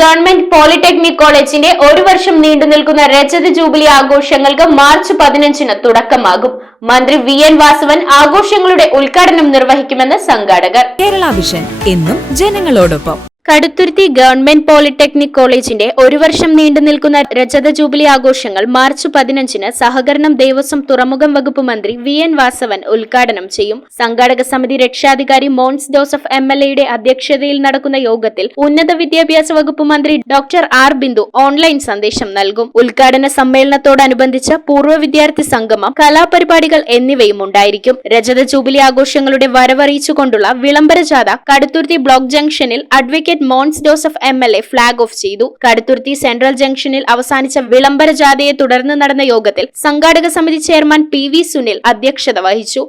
Government polytechnic കോളേജിന്റെ ഒരു വർഷം നീണ്ടു നിൽക്കുന്ന രജത ജൂബിലി ആഘോഷങ്ങൾക്ക് മാർച്ച് പതിനഞ്ചിന് തുടക്കമാകും. മന്ത്രി വി എൻ വാസവൻ ആഘോഷങ്ങളുടെ ഉദ്ഘാടനം നിർവഹിക്കുമെന്ന് സംഘാടകർ. കേരള വിഷൻ എന്നും ജനങ്ങളോടൊപ്പം. കടുത്തുരുത്തി ഗവൺമെന്റ് പോളിടെക്നിക് കോളേജിന്റെ ഒരു വർഷം നീണ്ടു നിൽക്കുന്ന രജത ജൂബിലി ആഘോഷങ്ങൾ മാർച്ച് പതിനഞ്ചിന് സഹകരണം ദേവസ്വം തുറമുഖം വകുപ്പ് മന്ത്രി വി എൻ വാസവൻ ഉദ്ഘാടനം ചെയ്യും. സംഘാടക സമിതി രക്ഷാധികാരി മോൺസ് ജോസഫ് എം എൽ എയുടെ അധ്യക്ഷതയിൽ നടക്കുന്ന യോഗത്തിൽ ഉന്നത വിദ്യാഭ്യാസ വകുപ്പ് മന്ത്രി ഡോക്ടർ ആർ ബിന്ദു ഓൺലൈൻ സന്ദേശം നൽകും. ഉദ്ഘാടന സമ്മേളനത്തോടനുബന്ധിച്ച് പൂർവ വിദ്യാർത്ഥി സംഗമം കലാപരിപാടികൾ എന്നിവയും ഉണ്ടായിരിക്കും. രജത ജൂബിലി ആഘോഷങ്ങളുടെ വരവറിയിച്ചുകൊണ്ടുള്ള വിളംബര ജാഥ കടുത്തുരുത്തി ബ്ലോക്ക് ജംഗ്ഷനിൽ advocate Mons Joseph M L A flag off ചെയ്തു. കടുത്തുരുത്തി സെൻട്രൽ ജംഗ്ഷനിൽ അവസാനിച്ച വിളംബര ജാഥയെ തുടർന്ന് നടന്ന യോഗത്തിൽ സംഘാടക സമിതി ചെയർമാൻ പി വി സുനിൽ അധ്യക്ഷത വഹിച്ചു.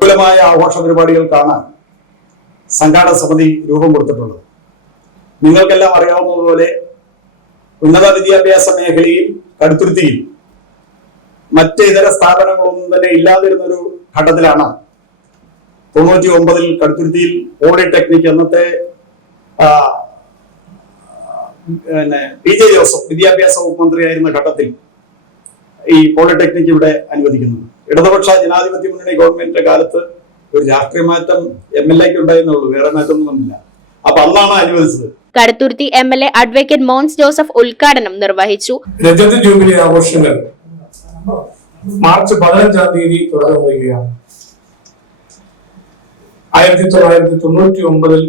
ആഘോഷ സംഘാടക സമിതി രൂപം കൊടുത്തിട്ടുള്ളത്. നിങ്ങൾക്കെല്ലാം അറിയാവുന്നതുപോലെ ഉന്നത വിദ്യാഭ്യാസ മേഖലയിൽ കടുത്തുരുത്തിയിൽ മറ്റ് ഇതര സ്ഥാപനങ്ങളൊന്നും തന്നെ ഇല്ലാതിരുന്ന ഒരു ഘട്ടത്തിലാണ് തൊണ്ണൂറ്റി ഒമ്പതിൽ കടുത്തുരുത്തിയിൽ പോളിടെക്നിക് എന്നത്തെ ആ, പിന്നെ ഡി ജെ ജോസഫ് വിദ്യാഭ്യാസ വകുപ്പ് മന്ത്രിയായിരുന്ന ഘട്ടത്തിൽ ഈ പോളിടെക്നിക് ഇവിടെ അനുവദിക്കുന്നത് ഇടതുപക്ഷ ജനാധിപത്യ മുന്നണി ഗവൺമെന്റിന്റെ കാലത്ത് ഒരു രാഷ്ട്രീയ മാറ്റം എം എൽ എക്ക് ഉണ്ടായിരുന്നുള്ളൂ വേറെ മാറ്റമൊന്നും വന്നില്ല. അപ്പൊ അന്നാണ് അനുവദിച്ചത്. Kaduthuruthy M L A advocate Mons Joseph ഉദ്ഘാടനം നിർവഹിച്ചു. രജത ജൂബിലി ആഘോഷങ്ങൾ മാർച്ച് പതിനഞ്ചാം തീയതി തുടർന്ന് വരികയാണ് ആയിരത്തി തൊള്ളായിരത്തി തൊണ്ണൂറ്റി ഒമ്പതിൽ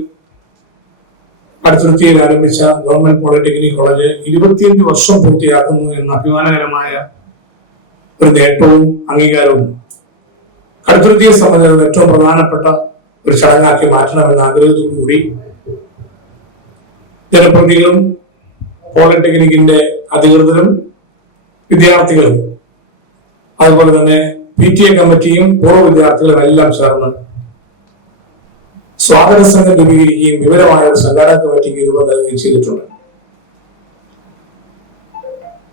കടുത്തുരുത്തിയിൽ ആരംഭിച്ച ഗവൺമെന്റ് പോളിടെക്നിക് കോളേജ് ഇരുപത്തിയഞ്ച് വർഷം പൂർത്തിയാക്കുന്നു എന്ന അഭിമാനകരമായ ഒരു നേട്ടവും അംഗീകാരവും കടുത്തുരുത്തിയെ സംബന്ധിച്ച ഏറ്റവും പ്രധാനപ്പെട്ട ഒരു ചടങ്ങാക്കി മാറ്റണമെന്ന ആഗ്രഹത്തോടുകൂടി ജനപ്രതിനിധികളും പോളിടെക്നിക്കിന്റെ അധികൃതരും വിദ്യാർത്ഥികളും അതുപോലെ തന്നെ പി ടി എ കമ്മിറ്റിയും പൂർവ വിദ്യാർത്ഥികളും എല്ലാം ചേർന്ന് സ്വാഗത സംഘം രൂപീകരിക്കുകയും വിവരമായ ഒരു സംഘാടക കമ്മിറ്റിക്ക് രൂപം നൽകുകയും ചെയ്തിട്ടുണ്ട്.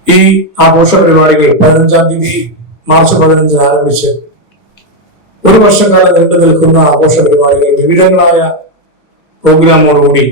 ഈ ആഘോഷ പരിപാടികൾ പതിനഞ്ചാം തീയതി മാർച്ച് പതിനഞ്ചിന് ആരംഭിച്ച് ഒരു വർഷക്കാലം നീണ്ടു നിൽക്കുന്ന ആഘോഷ പരിപാടികൾ വിവിധങ്ങളായ പ്രോഗ്രാമോടുകൂടി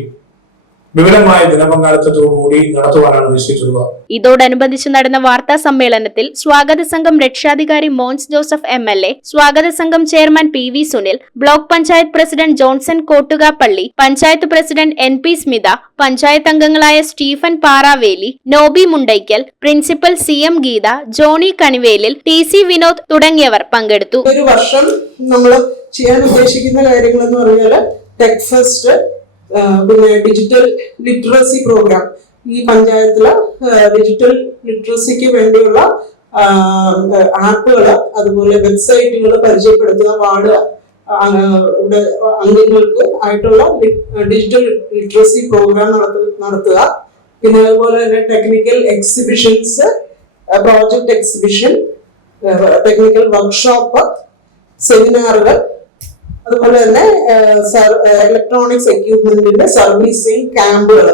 വിപുലമായ ജനപങ്കാളിത്തത്തോടുകൂടി നടത്തുവാനാണ് നിശ്ചയിച്ചിട്ടുള്ളത് ഇതോടനുബന്ധിച്ച് നടന്ന വാർത്താ സമ്മേളനത്തിൽ സ്വാഗത സംഘം രക്ഷാധികാരി Mons Joseph M L A സ്വാഗത സംഘം chairman P V Sunil block panchayat president Johnson Kottukappally panchayat president N P Smitha panchayat അംഗങ്ങളായ Stephen Paraveli Nobi Mundackal principal C M Geetha Johny Kanivelil T C Vinod തുടങ്ങിയവർ പങ്കെടുത്തു. ഒരു വർഷം നമ്മൾ ചെയ്യാൻ ഉദ്ദേശിക്കുന്ന കാര്യങ്ങൾ എന്ന് പറഞ്ഞാൽ ടെക് ഫെസ്റ്റ് ആ, പിന്നെ ഡിജിറ്റൽ ലിറ്ററസി പ്രോഗ്രാം ഈ പഞ്ചായത്തിൽ ഡിജിറ്റൽ ലിറ്ററസിക്ക് വേണ്ടിയുള്ള ആപ്പുകൾ അതുപോലെ വെബ്സൈറ്റുകൾ പരിചയപ്പെടുത്തുക വാർഡ് ഇവിടെ അംഗങ്ങൾക്ക് ആയിട്ടുള്ള ഡിജിറ്റൽ ലിറ്ററസി പ്രോഗ്രാം നടത്തുക. പിന്നെ അതുപോലെ തന്നെ technical exhibitions project exhibition technical workshop സെമിനാറുകൾ അതുപോലെ തന്നെ ഇലക്ട്രോണിക്സ് എക്യൂപ്മെന്റിന്റെ സർവീസിംഗ് ക്യാമ്പുകൾ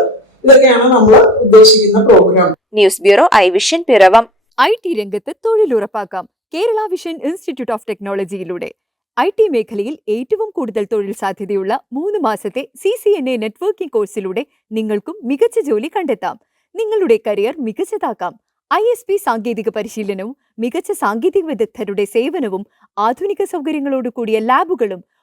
ഇതൊക്കെയാണ് നമ്മൾ ഉദ്ദേശിക്കുന്ന program news bureau I vision Piravom. I T രംഗത്ത് തൊഴിലുറപ്പാക്കാം. കേരള വിഷൻ ഇൻസ്റ്റിറ്റ്യൂട്ട് ഓഫ് ടെക്നോളജിയിലൂടെ. ഐ ടി മേഖലയിൽ ഏറ്റവും കൂടുതൽ തൊഴിൽ സാധ്യതയുള്ള മൂന്ന് മാസത്തെ C C N A networking കോഴ്സിലൂടെ നിങ്ങൾക്കും മികച്ച ജോലി കണ്ടെത്താം. നിങ്ങളുടെ കരിയർ മികച്ചതാക്കാം. ഐ എസ് പി സാങ്കേതിക പരിശീലനവും മികച്ച സാങ്കേതിക വിദഗ്ധരുടെ സേവനവും ആധുനിക സൗകര്യങ്ങളോടുകൂടിയ ലാബുകളും